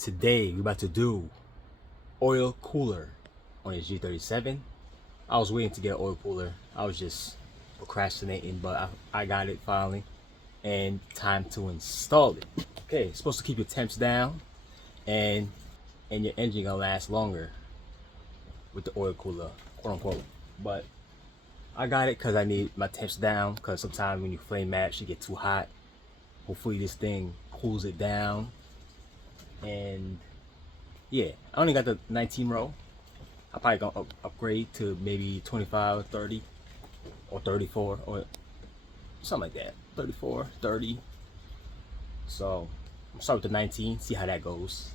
Today we're about to do oil cooler on his G37. I was waiting to get an oil cooler. I was just procrastinating, but I got it finally, and time to install it. Okay, it's supposed to keep your temps down, and your engine gonna last longer with the oil cooler, quote unquote. But I got it because I need my temps down, because sometimes when you flame match, you get too hot. Hopefully this thing cools it down. And yeah, I only got the 19 row. I probably gonna upgrade to maybe 25, 30, or 34, or something like that. 34, 30. So I'm start with the 19, see how that goes.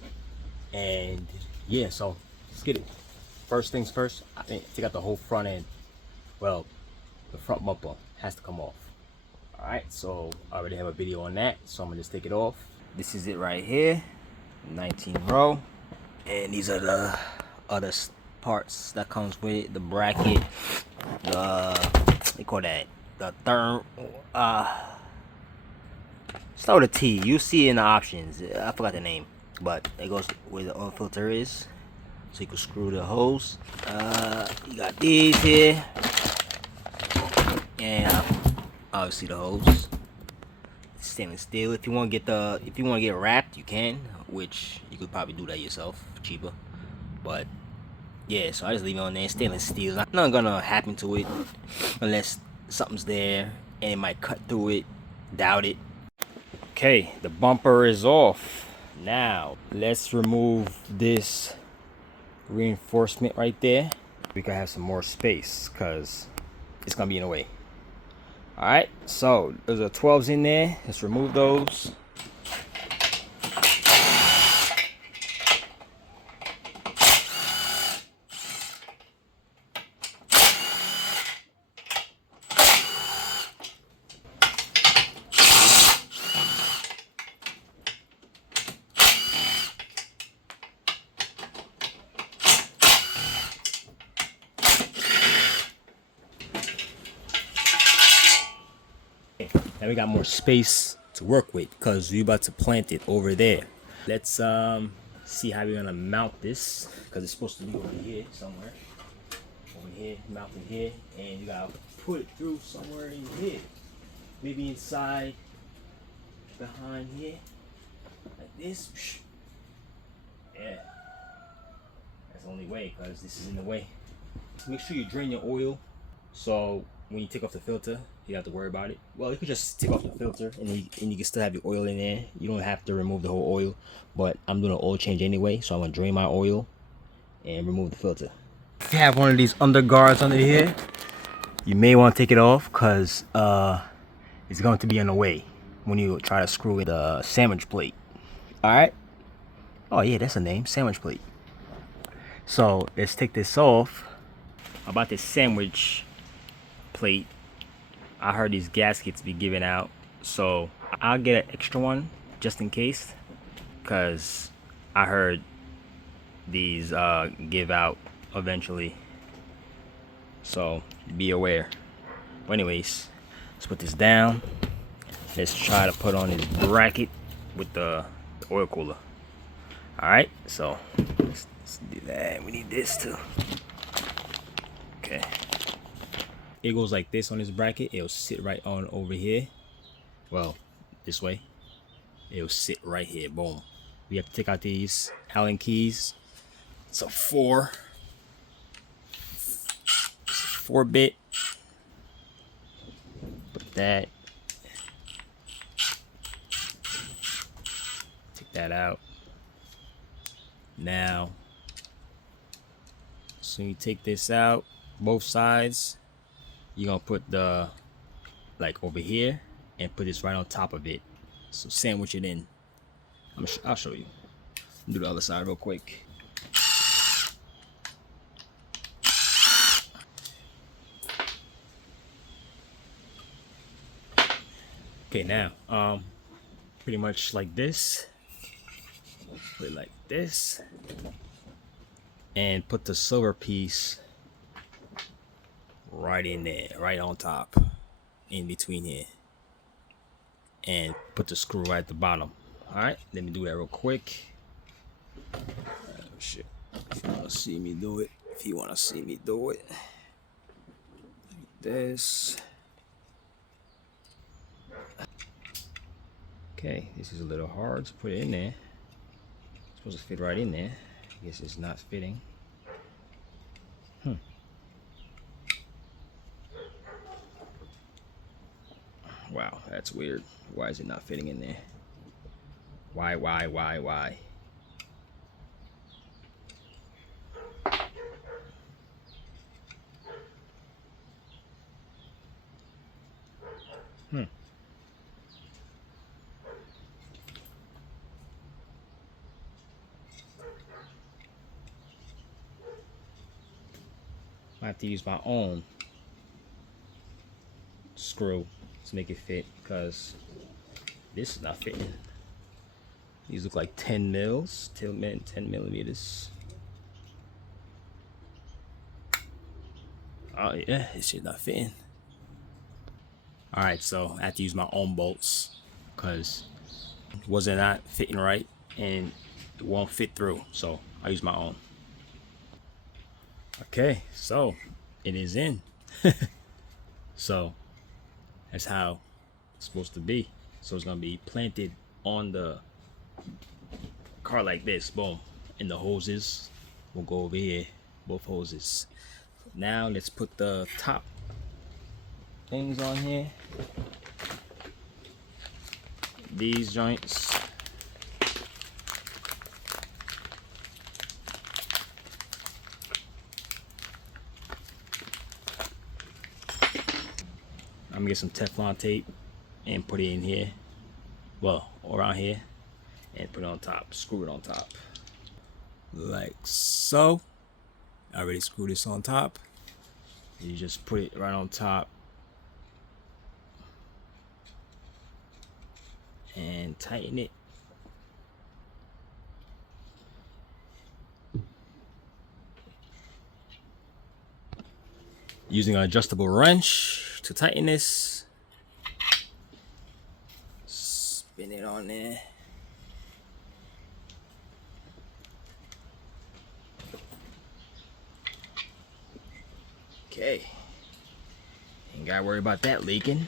And yeah, so let's get it. First things first, I think take out the whole front end. Well, the front bumper has to come off. Alright, so I already have a video on that, so I'm gonna just take it off. This is it right here, 19 row. And these are the other parts that comes with it, the bracket, they call that the third, start with a T. You see it in the options, I forgot the name, but it goes where the oil filter is, so you can screw the hose. You got these here, and obviously the hose, stainless steel. If you want to get wrapped, you can, which you could probably do that yourself, cheaper. But yeah, so I just leave it on there. Stainless steel, nothing gonna happen to it unless something's there and it might cut through it. Doubt it. Okay, the bumper is off. Now let's remove this reinforcement right there. We can have some more space because it's gonna be in the way. All right, so there's a 12s in there. Let's remove those. Now we got more space to work with because we're about to plant it over there. Let's see how we're gonna mount this, because it's supposed to be over here somewhere. Over here, mount it here, and you gotta put it through somewhere in here. Maybe inside, behind here, like this. Yeah, that's the only way, because this is in the way. Make sure you drain your oil, so when you take off the filter, you have to worry about it. Well, you could just take off the filter and you can still have your oil in there. You don't have to remove the whole oil, but I'm doing an oil change anyway, so I'm gonna drain my oil and remove the filter. If you have one of these under guards under here, you may want to take it off, because it's going to be in the way when you try to screw in the sandwich plate. All right. Oh yeah, that's a name, sandwich plate. So let's take this off. About this sandwich plate, I heard these gaskets be given out, so I'll get an extra one just in case, because I heard these give out eventually, so be aware. But anyways, let's put this down. Let's try to put on this bracket with the oil cooler. All right, so let's do that. We need this too. Okay, it goes like this on this bracket. It'll sit right on over here. Well, this way. It'll sit right here. Boom. We have to take out these Allen keys. It's a 4-bit. Put that. Take that out. Now, so you take this out, both sides. You're gonna put the, like, over here, and put this right on top of it. So sandwich it in. I'll show you. Do the other side real quick. Okay, now pretty much like this. Put it like this, and put the silver piece right in there, right on top, in between here, and put the screw right at the bottom. All right, let me do that real quick. want to see me do it, if you want to see me do it, like this. Okay, this is a little hard to put it in there. It's supposed to fit right in there. I guess it's not fitting. Wow, that's weird. Why is it not fitting in there? Why? I have to use my own screw to make it fit, because this is not fitting. These look like 10 mils, 10 millimeters. Oh yeah, this shit not fitting. All right, so I have to use my own bolts because it wasn't not fitting right and it won't fit through. So I use my own. Okay, so it is in. So that's how it's supposed to be. So it's gonna be planted on the car like this, boom, and the hoses will go over here, both hoses. Now let's put the top things on here, these joints. I'm gonna get some Teflon tape and put it in here, well, around here, and put it on top, screw it on top like so. I already screwed this on top. You just put it right on top and tighten it. Using an adjustable wrench to tighten this. Spin it on there. Okay. Ain't gotta worry about that leaking.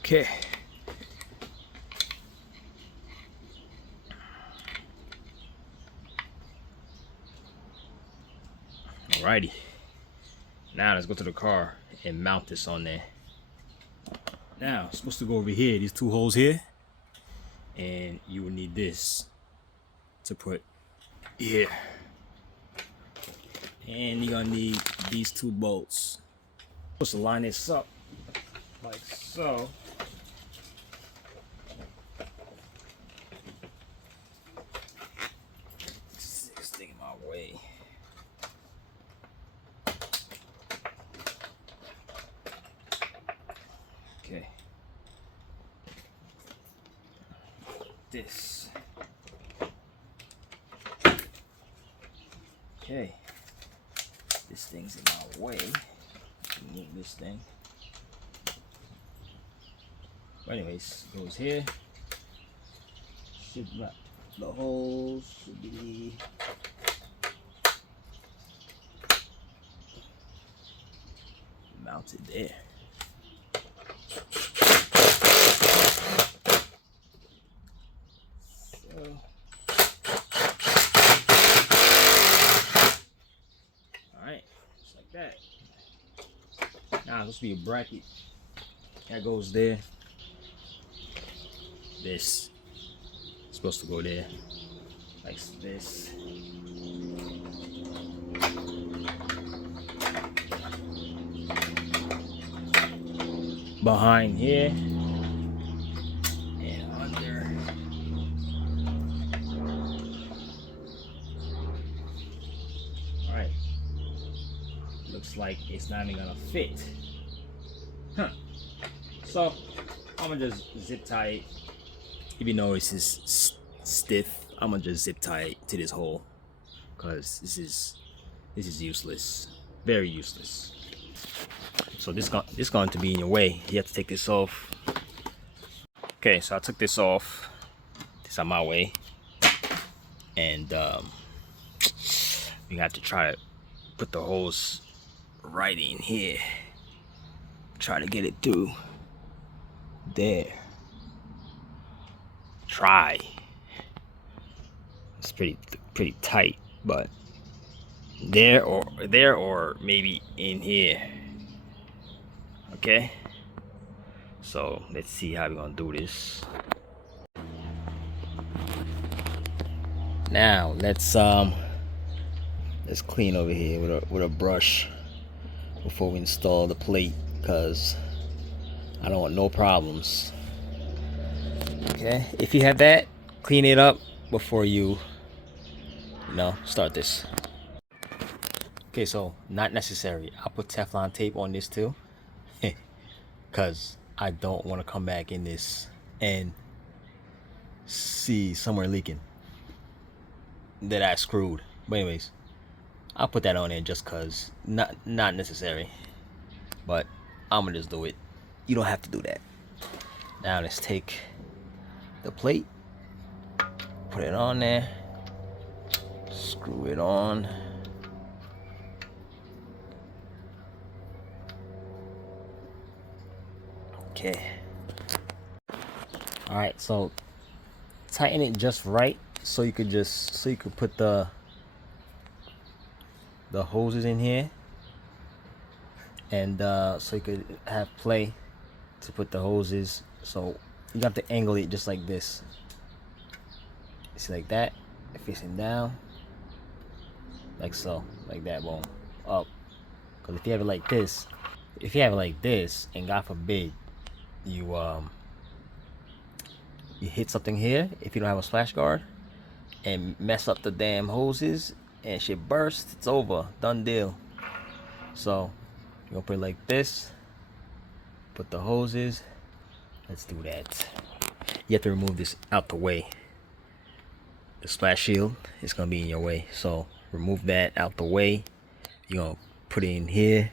Okay. Alrighty. Now let's go to the car and mount this on there. Now it's supposed to go over here, these two holes here, and you will need this to put here. And you're gonna need these two bolts. Supposed to line this up like so. It's sticking my way. Okay. This. Okay. This thing's in my way. Move this thing. But anyways, it goes here. Should not, the holes should be mounted there. So, alright, just like that. Now this will be a bracket that goes there. This is supposed to go there, like this. Behind here and under. All right. Looks like it's not even gonna fit. Huh. So I'm gonna just zip tie it. Even though it's stiff, I'm gonna just zip tie it to this hole, because this is useless, very useless. So this going to be in your way. You have to take this off. Okay, so I took this off. This out my way, and we have to try to put the hose right in here. Try to get it through there. Try. It's pretty tight, but there or maybe in here. Okay, so let's see how we're gonna do this. Now let's clean over here with a brush before we install the plate, because I don't want no problems. Okay, if you have that, clean it up before you start this. Okay, so not necessary. I'll put Teflon tape on this too, because I don't want to come back in this and see somewhere leaking that I screwed. But anyways, I'll put that on there just because. Not necessary, but I'm gonna just do it. You don't have to do that. Now let's take the plate, put it on there, screw it on. Okay. All right, so tighten it just right so you could put the hoses in here, and so you could have play to put the hoses. So you have to angle it just like this. See, like that, facing down, like so, like that, boom, up. Because if you have it like this, and God forbid you hit something here, if you don't have a splash guard, and mess up the damn hoses and shit burst, it's over, done deal. So you're gonna put it like this, put the hoses. Let's do that. You have to remove this out the way. The splash shield is gonna be in your way, so remove that out the way. You're gonna put it in here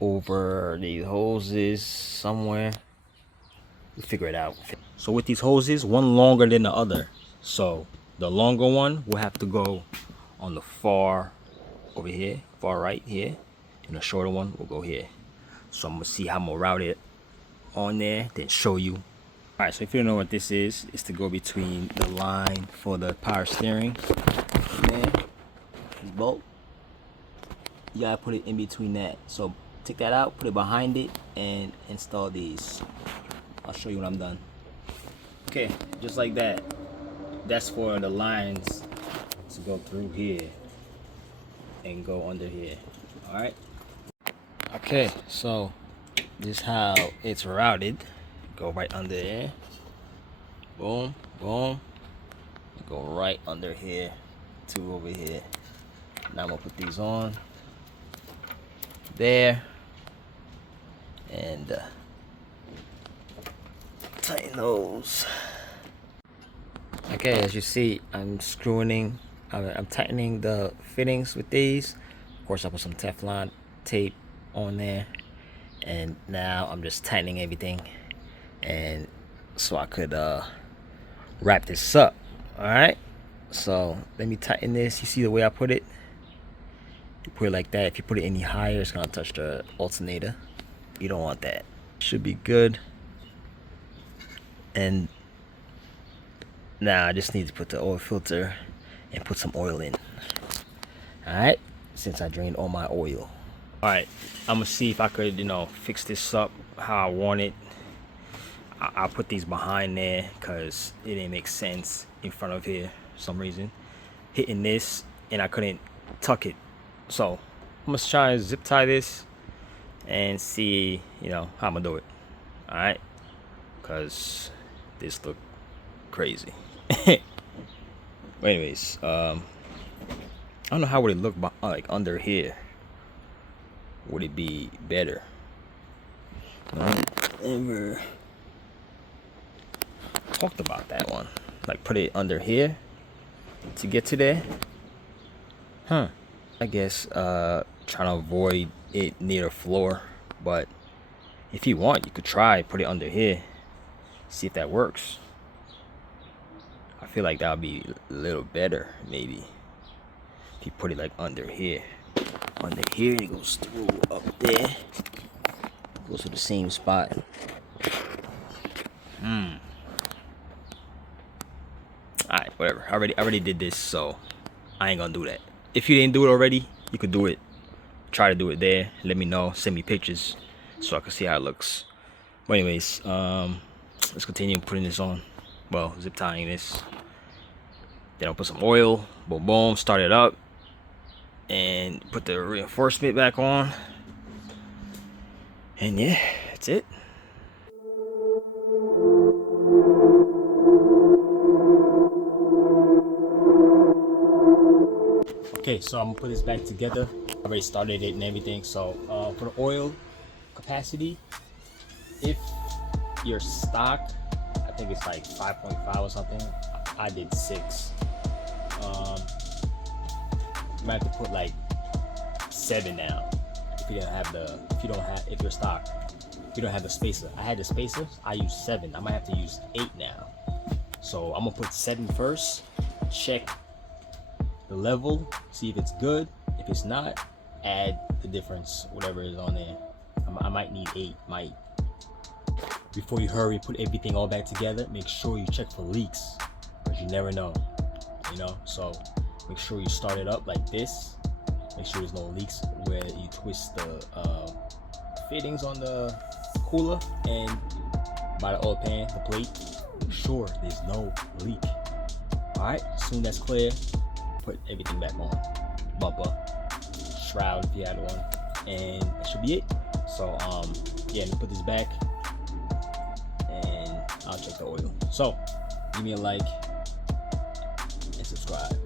over these hoses somewhere. We'll figure it out. So with these hoses, one longer than the other, so the longer one will have to go on the far over here, far right here, and the shorter one will go here. So I'm gonna see how I'm gonna route it on there, then show you. All right, so if you don't know what this is, it's to go between the line for the power steering. There, bolt. You gotta put it in between that. So take that out, put it behind it, and install these. I'll show you when I'm done. Okay, just like that. That's for the lines to go through here and go under here. All right. Okay, so this is how it's routed. Go right under there. Boom, boom. Go right under here to over here. Now I'm gonna put these on there and tighten those. Okay, as you see, I'm tightening the fittings with these. Of course, I put some Teflon tape on there, and now I'm just tightening everything, and so I could wrap this up. All right, so let me tighten this. You see the way I put it? You put it like that. If you put it any higher, it's gonna touch the alternator. You don't want that. Should be good. And now I just need to put the oil filter and put some oil in. All right, since I drained all my oil. All right, I'm gonna see if I could, fix this up how I want it. I'll put these behind there because it didn't make sense in front of here for some reason. Hitting this and I couldn't tuck it. So I'm gonna try and zip tie this and see, how I'm gonna do it. All right, because this look crazy. But anyways, I don't know how would it look like under here. Would it be better? I never talked about that one. Like put it under here to get to there. I guess trying to avoid it near the floor, but if you want, you could try put it under here, see if that works. I feel like that would be a little better, maybe, if you put it like under here. Under here, it goes through up there, goes to the same spot. Alright, whatever. I already did this, so I ain't gonna do that. If you didn't do it already, you could do it. Try to do it there. Let me know. Send me pictures so I can see how it looks. But anyways, let's continue putting this on. Well, zip tying this. Then I'll put some oil. Boom, boom. Start it up. And put the reinforcement back on. And yeah, that's it. Okay, so I'm gonna put this back together. I already started it and everything. So for the oil capacity, if your stock, I think it's like 5.5 or something. I did 6. You might have to put like 7 now. If you don't have the, if your stock, if you don't have the spacer. I had the spacer. I used 7. I might have to use 8 now. So I'm gonna put 7 first. Check the level, see if it's good. If it's not, add the difference, whatever is on there. I might need 8. Before you hurry, put everything all back together. Make sure you check for leaks, because you never know, you know. So make sure you start it up like this. Make sure there's no leaks. Where you twist the fittings on the cooler and by the oil pan, the plate. Make sure there's no leak. All right, as soon as that's clear, put everything back on. Bumper, shroud if you had one, and that should be it. So yeah, let me put this back and I'll check the oil. So give me a like and subscribe.